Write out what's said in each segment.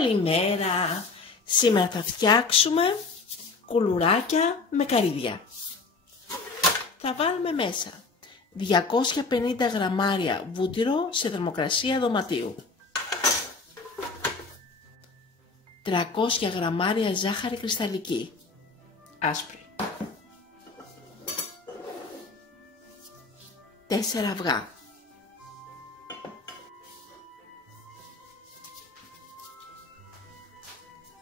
Καλημέρα! Σήμερα θα φτιάξουμε κουλουράκια με καρύδια. Θα βάλουμε μέσα 250 γραμμάρια βούτυρο σε θερμοκρασία δωματίου, 300 γραμμάρια ζάχαρη κρυσταλλική, άσπρη, 4 αυγά,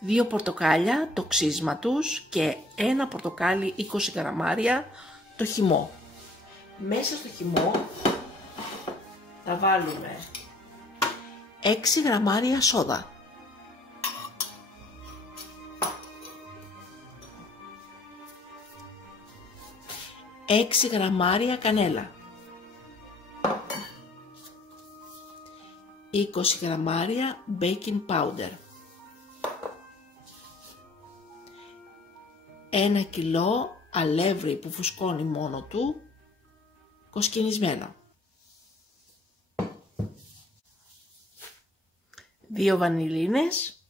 2 πορτοκάλια το ξύσμα τους και 1 πορτοκάλι 20 γραμμάρια το χυμό. Μέσα στο χυμό θα βάλουμε 6 γραμμάρια σόδα, 6 γραμμάρια κανέλα, 20 γραμμάρια baking powder, 1 κιλό αλεύρι που φουσκώνει μόνο του, κοσκινισμένο, 2 βανιλίνες,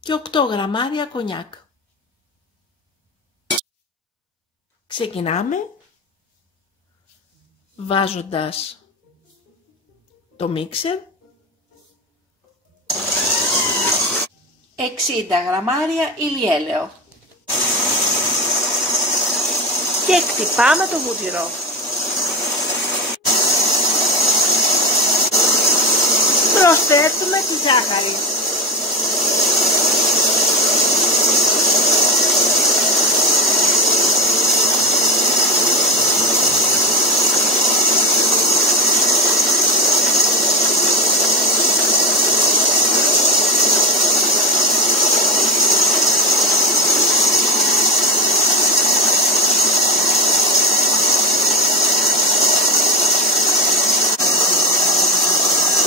και 8 γραμμάρια κονιάκ. Ξεκινάμε βάζοντας το μίξερ 60 γραμμάρια ηλιέλαιο και χτυπάμε το βούτυρο. Προσθέτουμε τη ζάχαρη.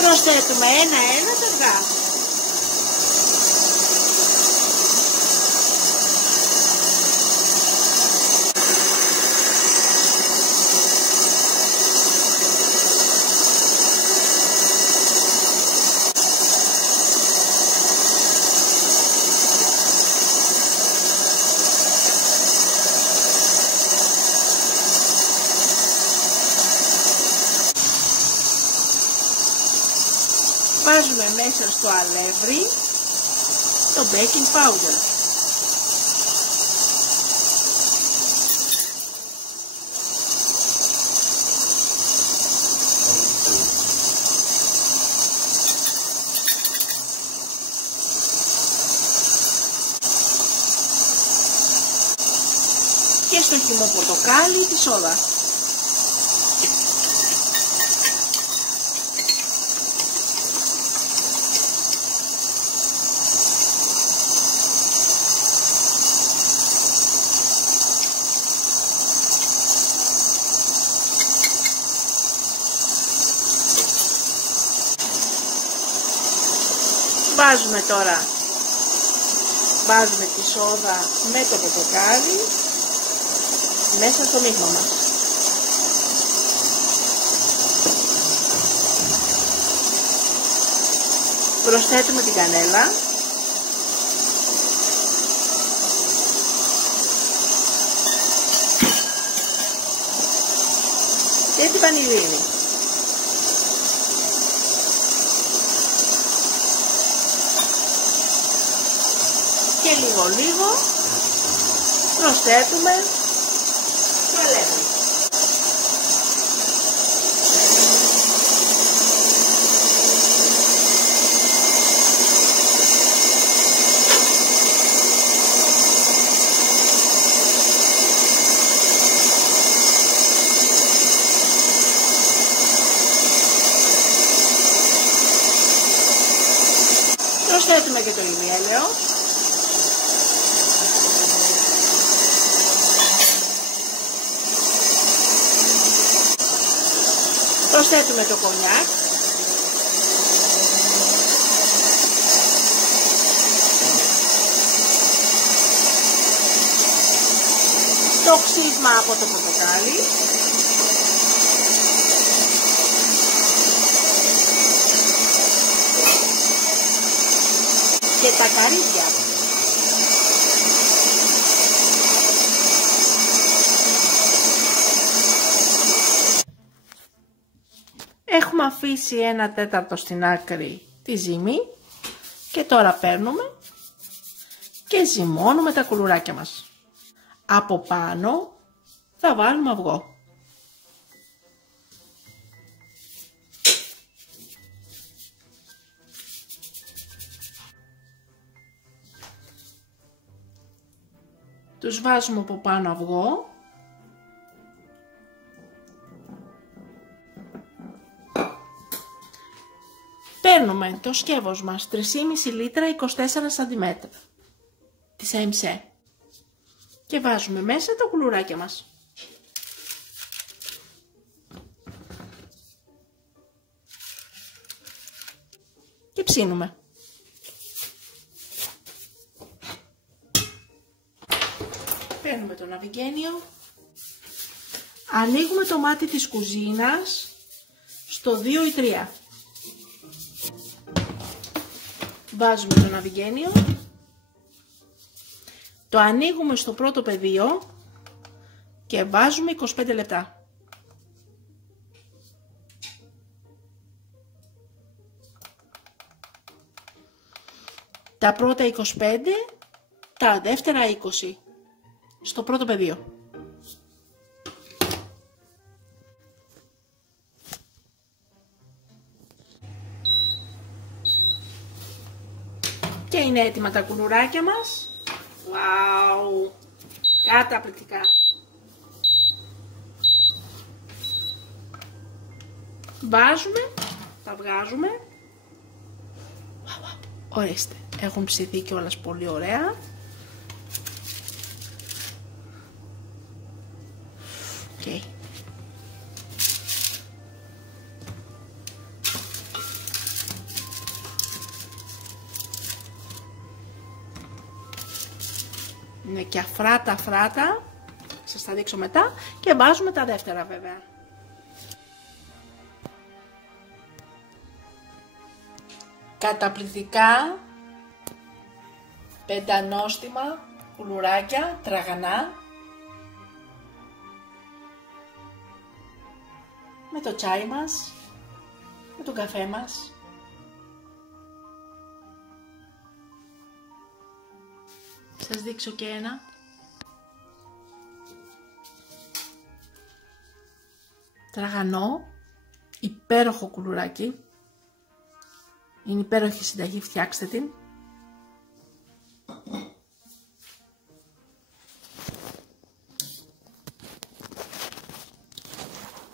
Προσθέτουμε ένα-ένα τα αυγά. Βάζουμε μέσα στο αλεύρι το baking powder. Και στο χυμό πορτοκάλι τη σόδα. Βάζουμε τη σόδα με το πορτοκάλι μέσα στο μείγμα μας. Προσθέτουμε την κανέλα και την βανιλίνη. Και λίγο προσθέτουμε το αλεύρι. Προσθέτουμε και το ηλιέλαιο. Προσθέτουμε το κονιάκ. Το ξύσμα από το πορτοκάλι. και τα καρύδια. Έχουμε αφήσει 1/4 στην άκρη τη ζύμη και τώρα παίρνουμε και ζυμώνουμε τα κουλουράκια μας. Από πάνω θα βάλουμε αυγό. Τους βάζουμε από πάνω αυγό. Παίρνουμε το σκεύος μας 3,5 λίτρα 24 cm της AMC και βάζουμε μέσα τα κουλουράκια μας. Και ψήνουμε. Παίρνουμε το ναυιγένιο, ανοίγουμε το μάτι της κουζίνας στο 2 ή 3. Βάζουμε το ναυιγένιο, το ανοίγουμε στο πρώτο πεδίο και βάζουμε 25 λεπτά. Τα πρώτα 25, τα δεύτερα 20 στο πρώτο πεδίο. Και είναι έτοιμα τα κουλουράκια μας. Wow! Καταπληκτικά! Βάζουμε, τα βγάζουμε. Ορίστε, έχουν ψηθεί κιόλας πολύ ωραία. Okay. Είναι και αφράτα, σας τα δείξω μετά και βάζουμε τα δεύτερα βέβαια. Καταπληκτικά, πεντανόστιμα κουλουράκια, τραγανά, με το τσάι μας, με τον καφέ μας. Σας δείξω και ένα. Τραγανό, υπέροχο κουλουράκι. Είναι υπέροχη συνταγή, φτιάξτε την.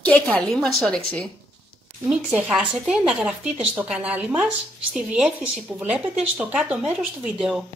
Και καλή μας όρεξη! Μην ξεχάσετε να γραφτείτε στο κανάλι μας στη διεύθυνση που βλέπετε στο κάτω μέρος του βίντεο.